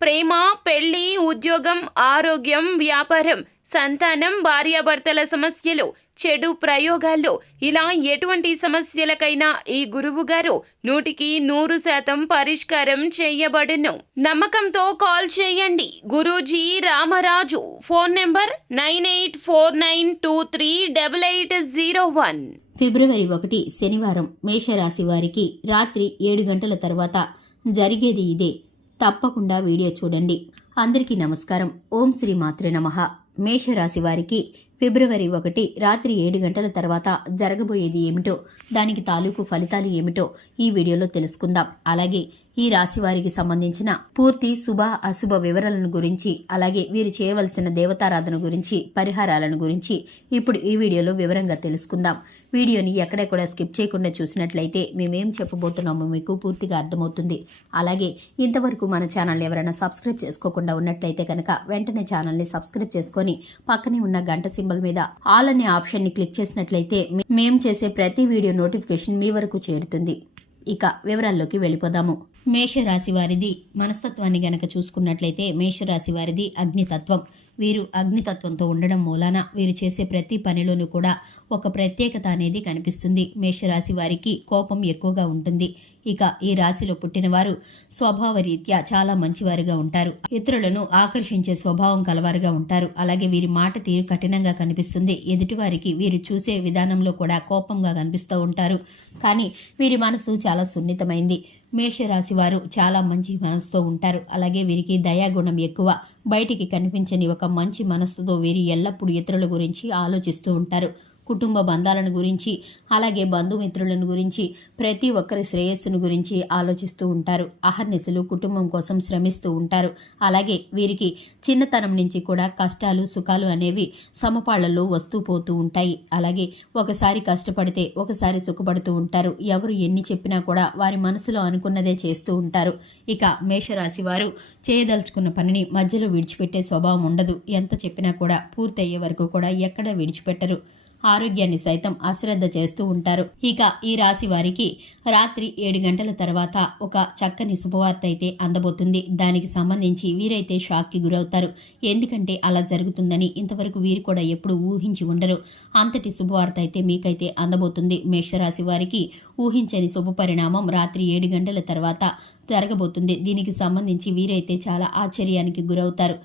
ప్రేమ పెళ్ళి ఉద్యోగం ఆరోగ్యం వ్యాపారం సంతానం భార్యాభర్తల సమస్యలు చెడు ప్రయోగాల్లో. ఇలా ఎటువంటి సమస్యలకైనా ఈ గురువు గారు నూటికి నూరు శాతం పరిష్కారం చేయబడును. నమ్మకంతో కాల్ చేయండి. Guruji Ramaraju. Phone number nine eight four nine two three double eight zero one. ఫిబ్రవరి ఒకటి శనివారం మేషరాశి వారికి రాత్రి ఏడు గంటల తర్వాత జరిగేది ఇదే. తప్పకుండా వీడియో చూడండి. అందరికీ నమస్కారం. ఓం శ్రీ మాత్రే నమ. మేషరాశి వారికి ఫిబ్రవరి ఒకటి రాత్రి ఏడు గంటల తర్వాత జరగబోయేది ఏమిటో దానికి తాలూకు ఫలితాలు ఏమిటో ఈ వీడియోలో తెలుసుకుందాం. అలాగే ఈ రాశి వారికి సంబంధించిన పూర్తి శుభ అశుభ వివరాలను గురించి అలాగే వీరు చేయవలసిన దేవతారాధన గురించి పరిహారాలను గురించి ఇప్పుడు ఈ వీడియోలో వివరంగా తెలుసుకుందాం. వీడియోని ఎక్కడెక్కడ స్కిప్ చేయకుండా చూసినట్లయితే మేమేం చెప్పబోతున్నామో మీకు పూర్తిగా అర్థమవుతుంది. అలాగే ఇంతవరకు మన ఛానల్ ఎవరైనా సబ్స్క్రైబ్ చేసుకోకుండా ఉన్నట్లయితే కనుక వెంటనే ఛానల్ని సబ్స్క్రైబ్ చేసుకొని పక్కనే ఉన్న గంట సింబల్ మీద ఆల్ అనే ఆప్షన్ని క్లిక్ చేసినట్లయితే మేము మేం చేసే ప్రతి వీడియో నోటిఫికేషన్ మీ వరకు చేరుతుంది. ఇక వివరాల్లోకి వెళ్ళిపోదాము. మేషరాశి వారిది మనస్తత్వాన్ని గనక చూసుకున్నట్లయితే మేషరాశి వారిది అగ్నితత్వం. వీరు అగ్నితత్వంతో ఉండడం మూలాన వీరు చేసే ప్రతి పనిలోనూ కూడా ఒక ప్రత్యేకత అనేది కనిపిస్తుంది. మేషరాశి వారికి కోపం ఎక్కువగా ఉంటుంది. ఇక ఈ రాశిలో పుట్టినవారు స్వభావ రీత్యా చాలా మంచివారుగా ఉంటారు. ఇతరులను ఆకర్షించే స్వభావం కలవారుగా ఉంటారు. అలాగే వీరి మాట తీరు కఠినంగా కనిపిస్తుంది. ఎదుటివారికి వీరు చూసే విధానంలో కూడా కోపంగా కనిపిస్తూ ఉంటారు. కానీ వీరి మనసు చాలా సున్నితమైంది. మేషరాశి వారు చాలా మంచి మనసుతో ఉంటారు. అలాగే వీరికి దయాగుణం ఎక్కువ. బయటికి కనిపించని ఒక మంచి మనస్సుతో వీరు ఎల్లప్పుడూ ఇతరుల గురించి ఆలోచిస్తూ ఉంటారు. కుటుంబ బంధాలను గురించి అలాగే బంధుమిత్రులను గురించి ప్రతి ఒక్కరి శ్రేయస్సును గురించి ఆలోచిస్తూ ఉంటారు. అహర్నిశలు కుటుంబం కోసం శ్రమిస్తూ ఉంటారు. అలాగే వీరికి చిన్నతనం నుంచి కూడా కష్టాలు సుఖాలు అనేవి సమపాళ్ళలో వస్తూ పోతూ ఉంటాయి. అలాగే ఒకసారి కష్టపడితే ఒకసారి సుఖపడుతూ ఉంటారు. ఎవరు ఎన్ని చెప్పినా కూడా వారి మనసులో అనుకున్నదే చేస్తూ ఉంటారు. ఇక మేషరాశి వారు చేయదలుచుకున్న పనిని మధ్యలో విడిచిపెట్టే స్వభావం ఉండదు. ఎంత చెప్పినా కూడా పూర్తయ్యే వరకు కూడా ఎక్కడా విడిచిపెట్టరు. ఆరోగ్యాన్ని సైతం అశ్రద్ధ చేస్తూ ఉంటారు. ఇక ఈ రాశి వారికి రాత్రి ఏడు గంటల తర్వాత ఒక చక్కని శుభవార్త అయితే అందబోతుంది. దానికి సంబంధించి వీరైతే షాక్కి గురవుతారు. ఎందుకంటే అలా జరుగుతుందని ఇంతవరకు వీరు కూడా ఎప్పుడు ఊహించి ఉండరు. అంతటి శుభవార్త అయితే మీకైతే అందబోతుంది. మేషరాశి వారికి ఊహించని శుభ పరిణామం రాత్రి ఏడు గంటల తర్వాత జరగబోతుంది. దీనికి సంబంధించి వీరైతే చాలా ఆశ్చర్యానికి గురవుతారు.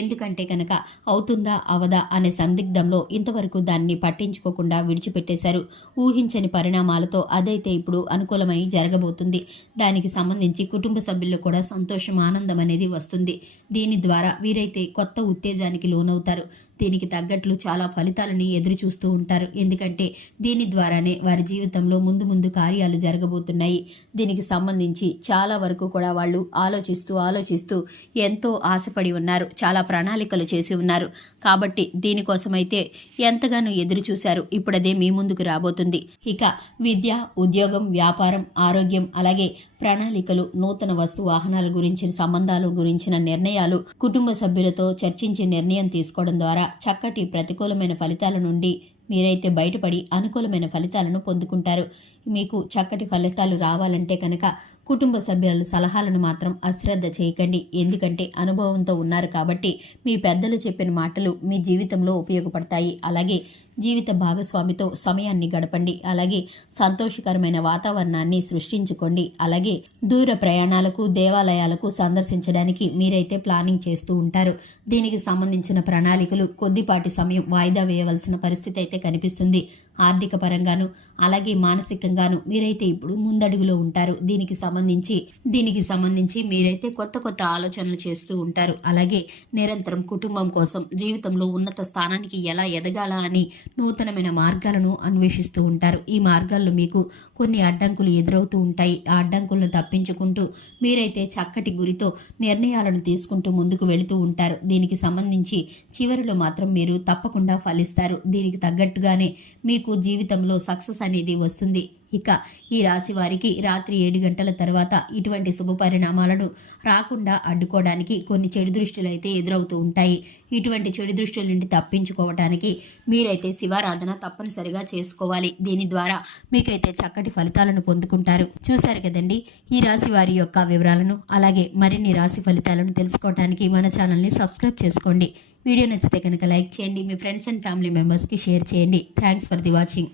ఎందుకంటే కనుక అవుతుందా అవదా అనే సందిగ్ధంలో ఇంతవరకు దాన్ని పట్టించుకోకుండా విడిచిపెట్టేశారు. ఊహించని పరిణామాలతో అదైతే ఇప్పుడు అనుకూలమై జరగబోతుంది. దానికి సంబంధించి కుటుంబ సభ్యుల్లో కూడా సంతోషం ఆనందం అనేది వస్తుంది. దీని ద్వారా వీరైతే కొత్త ఉత్తేజానికి లోనవుతారు. దీనికి తగ్గట్లు చాలా ఫలితాలని ఎదురు చూస్తూ ఉంటారు. ఎందుకంటే దీని ద్వారానే వారి జీవితంలో ముందు ముందు కార్యాలు జరగబోతున్నాయి. దీనికి సంబంధించి చాలా వరకు కూడా వాళ్ళు ఆలోచిస్తూ ఆలోచిస్తూ ఎంతో ఆశపడి ఉన్నారు. చాలా ప్రణాళికలు చేసి ఉన్నారు. కాబట్టి దీనికోసమైతే ఎంతగానో ఎదురు చూశారు. ఇప్పుడు అదే మీ ముందుకు రాబోతుంది. ఇక విద్య ఉద్యోగం వ్యాపారం ఆరోగ్యం అలాగే ప్రణాళికలు నూతన వస్తు వాహనాల గురించిన సంబంధాల గురించిన నిర్ణయాలు కుటుంబ సభ్యులతో చర్చించి నిర్ణయం తీసుకోవడం ద్వారా చక్కటి ప్రతికూలమైన ఫలితాల నుండి మీరైతే బయటపడి అనుకూలమైన ఫలితాలను పొందుకుంటారు. మీకు చక్కటి ఫలితాలు రావాలంటే కనుక కుటుంబ సభ్యుల సలహాలను మాత్రం అశ్రద్ధ చేయకండి. ఎందుకంటే అనుభవంతో ఉన్నారు కాబట్టి మీ పెద్దలు చెప్పిన మాటలు మీ జీవితంలో ఉపయోగపడతాయి. అలాగే జీవిత భాగస్వామితో సమయాన్ని గడపండి. అలాగే సంతోషకరమైన వాతావరణాన్ని సృష్టించుకోండి. అలాగే దూర ప్రయాణాలకు దేవాలయాలకు సందర్శించడానికి మీరైతే ప్లానింగ్ చేస్తూ ఉంటారు. దీనికి సంబంధించిన ప్రణాళికలు కొద్దిపాటి సమయం వాయిదా వేయవలసిన పరిస్థితి అయితే కనిపిస్తుంది. ఆర్థిక పరంగాను అలాగే మానసికంగాను మీరైతే ఇప్పుడు ముందడుగులో ఉంటారు. దీనికి సంబంధించి దీనికి సంబంధించి మీరైతే కొత్త కొత్త ఆలోచనలు చేస్తూ ఉంటారు. అలాగే నిరంతరం కుటుంబం కోసం జీవితంలో ఉన్నత స్థానానికి ఎలా ఎదగాల అని నూతనమైన మార్గాలను అన్వేషిస్తూ ఉంటారు. ఈ మార్గాల్లో మీకు కొన్ని అడ్డంకులు ఎదురవుతూ ఉంటాయి. ఆ అడ్డంకులను తప్పించుకుంటూ మీరైతే చక్కటి గురితో నిర్ణయాలను తీసుకుంటూ ముందుకు వెళుతూ ఉంటారు. దీనికి సంబంధించి చివరిలో మాత్రం మీరు తప్పకుండా ఫలిస్తారు. దీనికి తగ్గట్టుగానే మీకు జీవితంలో సక్సెస్ అనేది వస్తుంది. ఇక ఈ రాశి వారికి రాత్రి ఏడు గంటల తర్వాత ఇటువంటి శుభ పరిణామాలను రాకుండా అడ్డుకోవడానికి కొన్ని చెడు దృష్టిలు అయితే ఎదురవుతూ ఉంటాయి. ఇటువంటి చెడు దృష్టిల నుండి తప్పించుకోవటానికి మీరైతే శివారాధన తప్పనిసరిగా చేసుకోవాలి. దీని ద్వారా మీకైతే చక్కటి ఫలితాలను పొందుకుంటారు. చూశారు కదండి? ఈ రాశి వారి యొక్క వివరాలను అలాగే మరిన్ని రాశి ఫలితాలను తెలుసుకోవడానికి మన ఛానల్ని సబ్స్క్రైబ్ చేసుకోండి. వీడియో నచ్చితే కనుక లైక్ చేయండి. మీ ఫ్రెండ్స్ అండ్ ఫ్యామిలీ మెంబర్స్కి షేర్ చేయండి. Thanks for the watching.